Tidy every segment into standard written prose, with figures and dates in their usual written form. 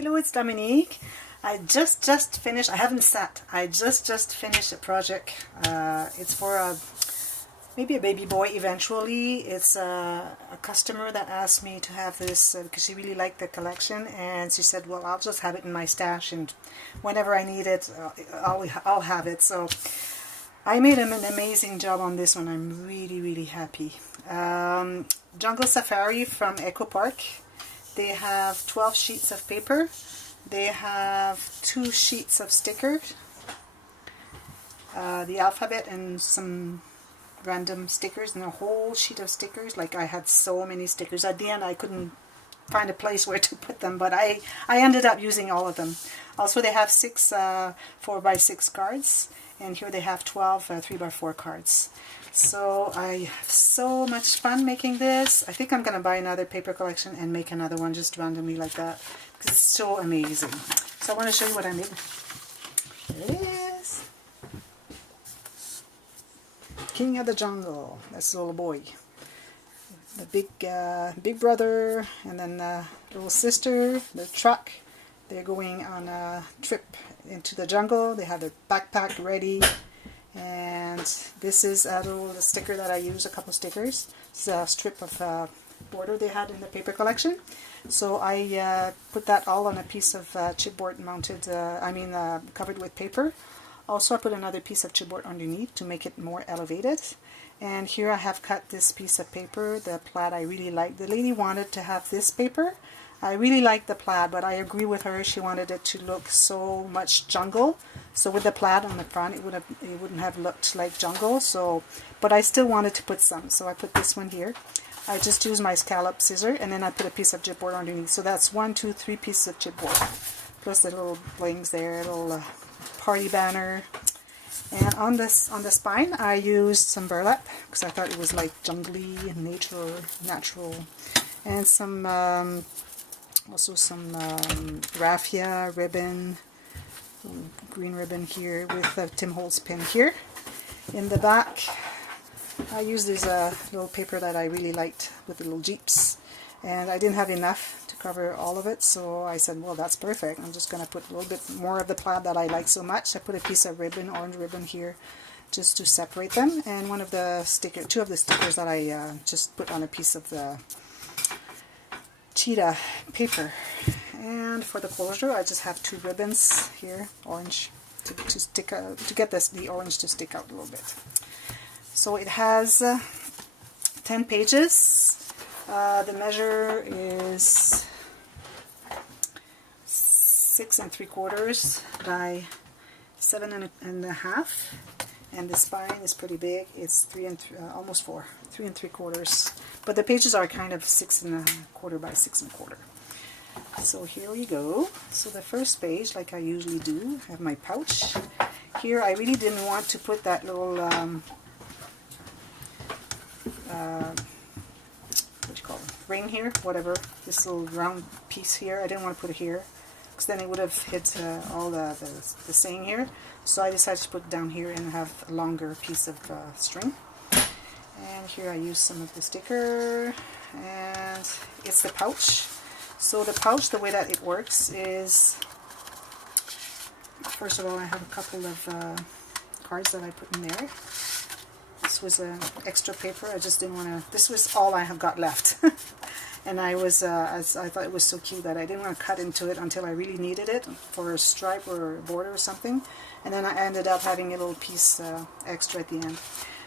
Hello, it's Dominique. I just finished. I haven't sat. I just finished a project. It's for maybe a baby boy eventually. It's a customer that asked me to have this because she really liked the collection, and she said, "Well, I'll just have it in my stash, and whenever I need it, I'll have it." So I made an amazing job on this one. I'm really happy. Jungle Safari from Echo Park. They have 12 sheets of paper. They have 2 sheets of stickers, the alphabet and some random stickers, and a whole sheet of stickers. Like, I had so many stickers. At the end, I couldn't find a place where to put them, but I ended up using all of them. Also, they have 6 4x6 cards, and here they have 12 3x4 cards. So I have so much fun making this. I think I'm going to buy another paper collection and make another one just randomly like that, because it's so amazing. So I want to show you what I made. Here it is. King of the Jungle. That's the little boy. The big brother, and then the little sister, the truck. They're going on a trip into the jungle. They have their backpack ready. And this is a little sticker that I use, a couple stickers. It's a strip of border they had in the paper collection. So I put that all on a piece of chipboard mounted, covered with paper. Also, I put another piece of chipboard underneath to make it more elevated. And here I have cut this piece of paper, the plaid I really like. The lady wanted to have this paper. I really like the plaid, but I agree with her. She wanted it to look so much jungle. So with the plaid on the front, it wouldn't have looked like jungle. So, but I still wanted to put some. So I put this one here. I just used my scallop scissor, and then I put a piece of chipboard underneath. So that's 1, 2, 3 pieces of chipboard, plus the little blings there, little party banner. And on the spine, I used some burlap because I thought it was like jungly and natural, and some. Also some raffia ribbon, green ribbon here with a Tim Holtz pin here. In the back, I used this little paper that I really liked with the little jeeps, and I didn't have enough to cover all of it, so I said, well, that's perfect. I'm just going to put a little bit more of the plaid that I like so much. I put a piece of ribbon, orange ribbon here, just to separate them, and 2 of the stickers that I just put on a piece of the cheetah paper. And for the closure, I just have 2 ribbons here, orange, to stick out, to get the orange to stick out a little bit. So it has 10 pages. The measure is 6 3/4 by 7 1/2, and the spine is pretty big. It's almost 4, 3 3/4. But the pages are kind of 6 1/4 by 6 1/4. So here we go. So the first page, like I usually do, I have my pouch. Here I really didn't want to put that little what do you call it? Ring here, whatever. This little round piece here. I didn't want to put it here, because then it would have hit all the saying here. So I decided to put it down here and have a longer piece of string. And here I use some of the sticker, and it's the pouch. So the pouch, the way that it works is, first of all, I have a couple of cards that I put in there. This was an extra paper. I just didn't want to, this was all I have got left. And I thought it was so cute that I didn't want to cut into it until I really needed it for a stripe or a border or something. And then I ended up having a little piece extra at the end.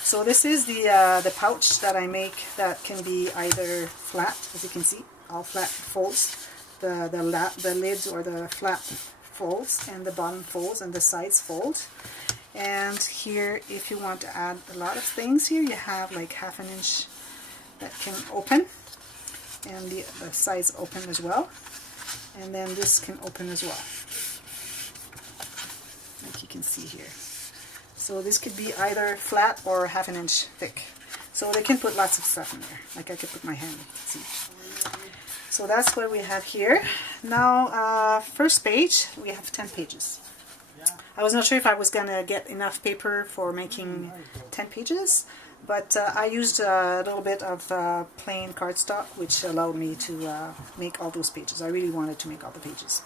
So this is the pouch that I make, that can be either flat, as you can see, all flat folds, the lids or the flap folds, and the bottom folds, and the sides fold. And here, if you want to add a lot of things here, you have like 1/2 inch that can open, and the sides open as well, and then this can open as well, like you can see here. So this could be either flat or 1/2 inch thick. So they can put lots of stuff in there. Like I could put my hand. See. So that's what we have here. Now, first page, we have 10 pages. I was not sure if I was going to get enough paper for making 10 pages. But I used a little bit of plain cardstock, which allowed me to make all those pages. I really wanted to make all the pages.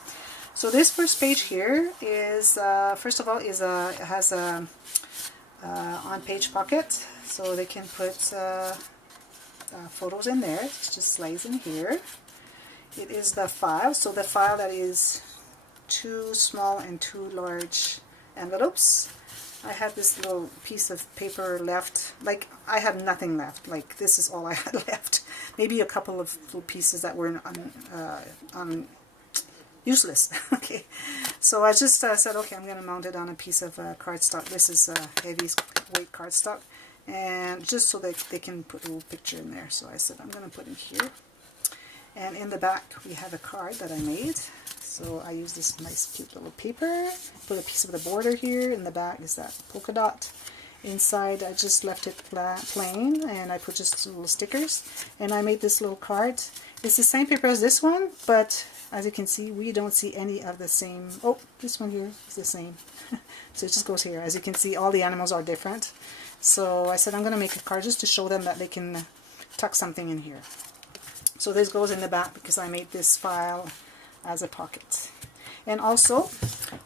So this first page here is, first of all, it has a on-page pocket, so they can put photos in there. It just slides in here. It is the file, so the file that is 2 small and 2 large envelopes. I had this little piece of paper left, like I have nothing left, like this is all I had left. Maybe a couple of little pieces that were useless. Okay, so I just said, okay, I'm going to mount it on a piece of cardstock. This is heavy weight cardstock, and just so that they can put a little picture in there. So I said, I'm going to put it here. And in the back we have a card that I made. So I use this nice cute little paper, put a piece of the border here. In the back is that polka dot. Inside I just left it plain, and I put just little stickers, and I made this little card. It's the same paper as this one, but as you can see, we don't see any of the same. Oh, this one here is the same. So it just goes here. As you can see, all the animals are different. So I said I'm going to make a card just to show them that they can tuck something in here. So this goes in the back because I made this file as a pocket. And also,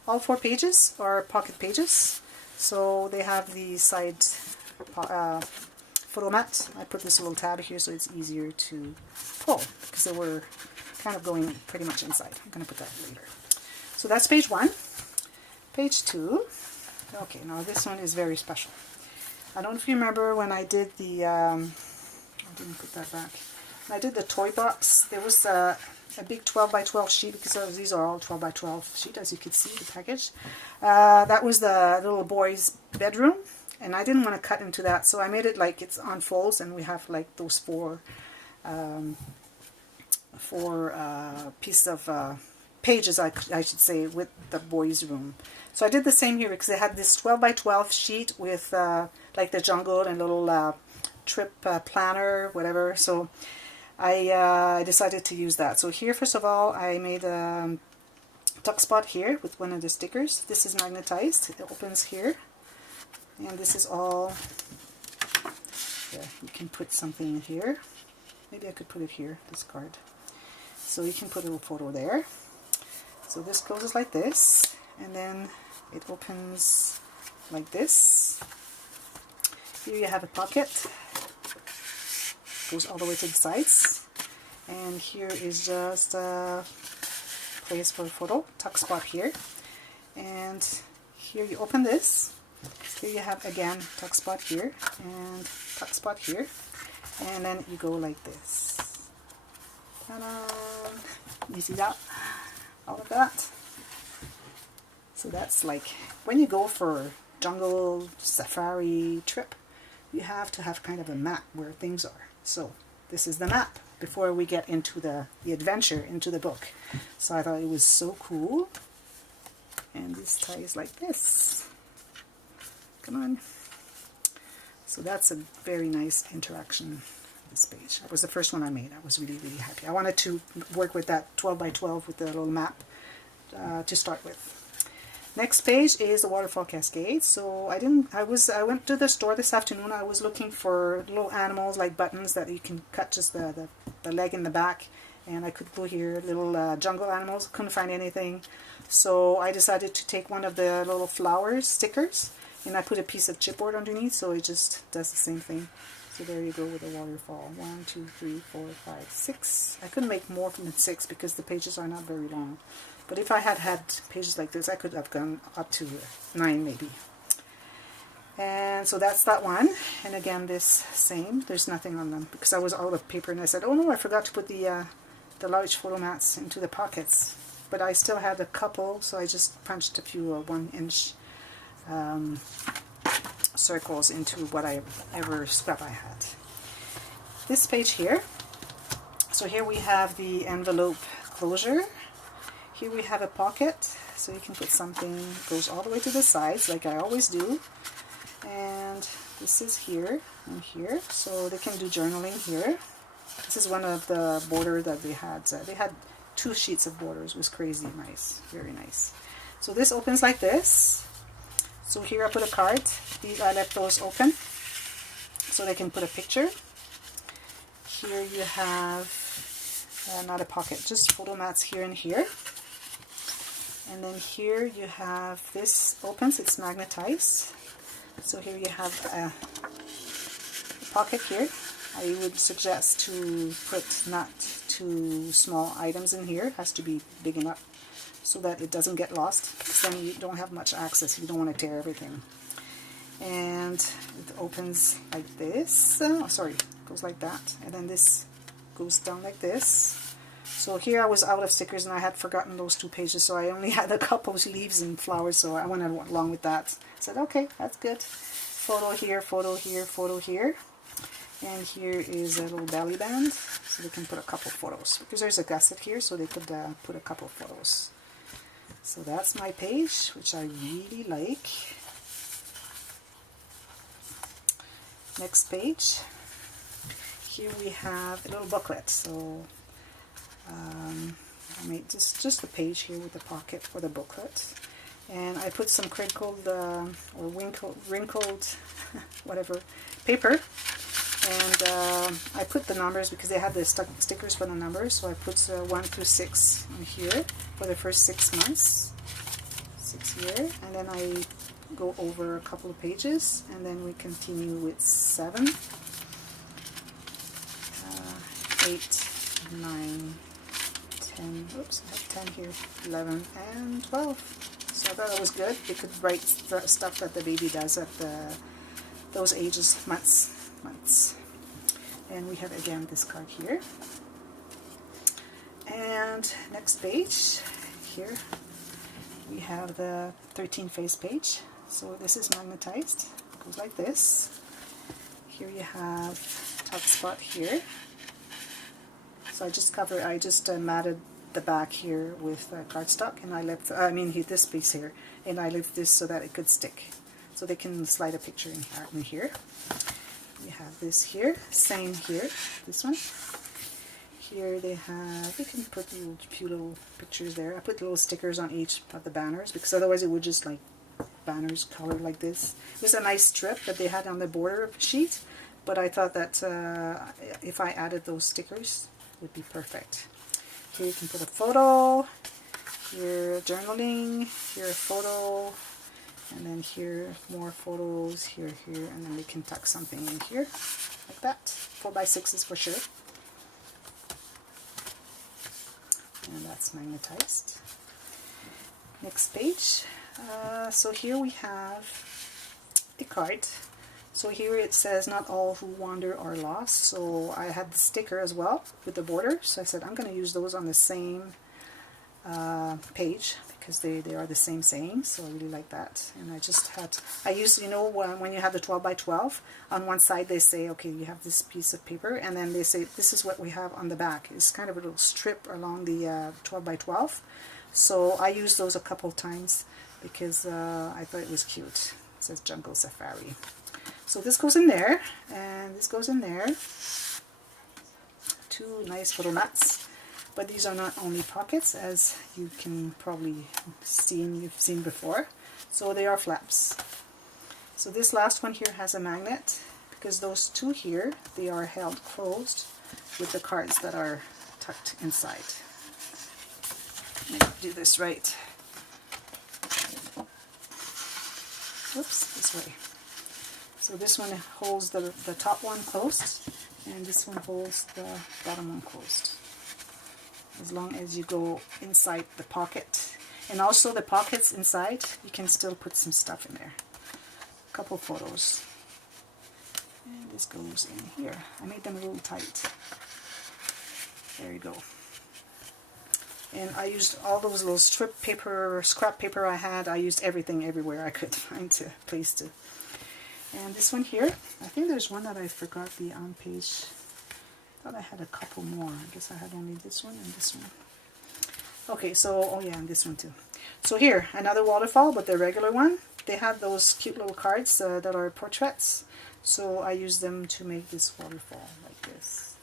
all 4 pages are pocket pages. So they have the side photo mat. I put this little tab here so it's easier to pull because they were kind of going pretty much inside. I'm going to put that later. So that's page 1. Page 2. Okay, now this one is very special. I don't know if you remember when I did the, I didn't put that back. When I did the toy box, there was a big 12 by 12 sheet, because these are all 12 by 12 sheet, as you can see, the package. That was the little boy's bedroom, and I didn't want to cut into that, so I made it like it's on folds, and we have like those 4 pieces of pages, I should say, with the boys' room. So I did the same here because they had this 12 by 12 sheet with like the jungle and little trip planner, whatever. So I decided to use that. So here, first of all, I made a tuck spot here with one of the stickers. This is magnetized. It opens here, and this is all. Yeah, you can put something in here. Maybe I could put it here, this card. So you can put a little photo there. So this closes like this, and then it opens like this. Here you have a pocket. Goes all the way to the sides. And here is just a place for a photo, tuck spot here. And here you open this. Here you have again tuck spot here and tuck spot here. And then you go like this. Ta-da! You see that? All of that. So that's like when you go for jungle safari trip, you have to have kind of a map where things are. So this is the map before we get into the adventure, into the book. So I thought it was so cool. And this ties like this. Come on. So that's a very nice interaction. This page. That was the first one I made. I was really, really happy. I wanted to work with that 12 by 12 with the little map to start with. Next page is the waterfall cascade. So I went to the store this afternoon. I was looking for little animals like buttons that you can cut just the leg in the back, and I could put here little jungle animals. Couldn't find anything, so I decided to take one of the little flowers stickers, and I put a piece of chipboard underneath, so it just does the same thing. So there you go with the waterfall. 1, 2, 3, 4, 5, 6. I couldn't make more than 6 because the pages are not very long. But if I had had pages like this, I could have gone up to 9 maybe. And so that's that one. And again, this same. There's nothing on them because I was out of paper, and I said, oh no, I forgot to put the large photo mats into the pockets. But I still had a couple, so I just punched a few 1-inch circles into whatever scrap I had. This page here. So here we have the envelope closure. Here we have a pocket, so you can put something, goes all the way to the sides, like I always do. And this is here and here, so they can do journaling here. This is one of the border that they had. They had 2 sheets of borders. It was crazy nice, very nice. So this opens like this. So here I put a card. These I left those open. so they can put a picture. Here you have not a pocket, just photo mats here and here. And then here you have this opens, it's magnetized. So here you have a pocket here. I would suggest to put not too small items in here. It has to be big enough so that it doesn't get lost, because then you don't have much access. You don't want to tear everything. And it opens like this. Oh, sorry, it goes like that. And then this goes down like this. So here I was out of stickers and I had forgotten those 2 pages, so I only had a couple of leaves and flowers, so I went along with that. I said, okay, that's good. Photo here, photo here, photo here. And here is a little belly band, so they can put a couple photos. Because there's a gusset here, so they could put a couple photos. So that's my page, which I really like. Next page. Here we have a little booklet. So I made just a page here with a pocket for the booklet. And I put some crinkled or wrinkled whatever paper. And I put the numbers because they had the stickers for the numbers, so I put 1 through 6 in here for the first 6 months, 6 year, and then I go over a couple of pages, and then we continue with 7, 8, 9, 10, oops, I have 10 here, 11, and 12. So I thought it was good. They could write stuff that the baby does at those ages, months. And we have again this card here. And next page, here we have the 13 face page. So this is magnetized. It goes like this. Here you have tuck spot here. So I just matted the back here with cardstock, and I left, this piece here, and I left this so that it could stick. So they can slide a picture in here. We have this here, same here, this one. Here they can put a few little pictures there. I put little stickers on each of the banners because otherwise it would just like banners colored like this. It was a nice strip that they had on the border sheet, but I thought that if I added those stickers, it would be perfect. Here you can put a photo, here journaling, here a photo, and then here more photos, here, and then we can tuck something in here, like that. 4x6s for sure. And that's magnetized. Next page. So here we have a card. So here it says, not all who wander are lost. So I had the sticker as well with the border. So I said I'm going to use those on the same page because they are the same saying. So I really like that. And I used, when you have the 12x12, on one side they say, okay, you have this piece of paper, and then they say, this is what we have on the back. It's kind of a little strip along the 12x12. So I used those a couple times because I thought it was cute. It says Jungle Safari. So this goes in there, and this goes in there. 2 nice little nuts. But these are not only pockets, as you can probably you've seen before. So they are flaps. So this last one here has a magnet, because those 2 here, they are held closed with the cards that are tucked inside. Let me do this right. Oops, this way. So this one holds the top one closed, and this one holds the bottom one closed. As long as you go inside the pocket. And also the pockets inside, you can still put some stuff in there. A couple photos. And this goes in here. I made them a little tight. There you go. And I used all those little strip paper, scrap paper I had. I used everything everywhere I could find to place to. And this one here, I think there's one that I forgot the on page. I thought I had a couple more. I guess I had only this one and this one. Okay, so, oh yeah, and this one too. So here, another waterfall, but the regular one. They have those cute little cards that are portraits. So I use them to make this waterfall like this.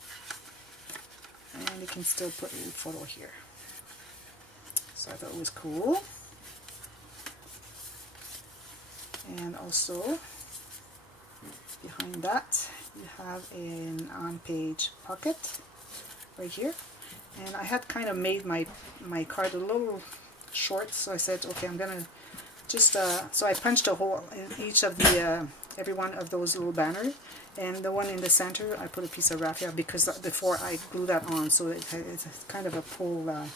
And you can still put a little photo here. So I thought it was cool. And also, behind that, you have an on-page pocket right here. And I had kind of made my card a little short, so I said, okay, I'm gonna just so I punched a hole in each of the every one of those little banners, and the one in the center I put a piece of raffia because before I glue that on, so it's kind of a pull, and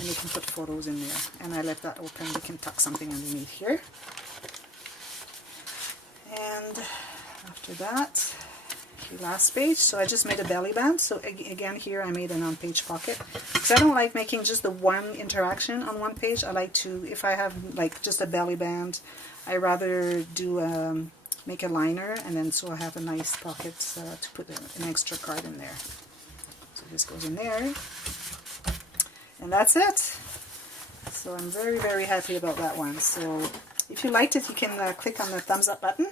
you can put photos in there. And I left that open. You can tuck something underneath here. And after that, the last page, so I just made a belly band. So again, here I made an on-page pocket because I don't like making just the one interaction on one page. I like to, if I have like just a belly band, I rather do make a liner, and then so I have a nice pocket to put an extra card in there. So this goes in there, and that's it. So I'm very, very happy about that one. So if you liked it, you can click on the thumbs up button.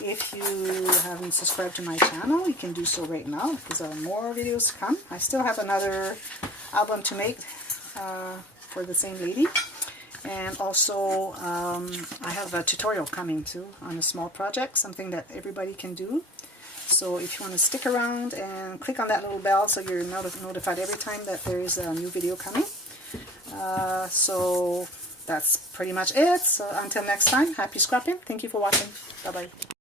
If you haven't subscribed to my channel, you can do so right now because there are more videos to come. I still have another album to make for the same lady. And also I have a tutorial coming too on a small project, something that everybody can do. So if you want to stick around and click on that little bell so you're notified every time that there is a new video coming. So that's pretty much it. So until next time, happy scrapping. Thank you for watching. Bye-bye.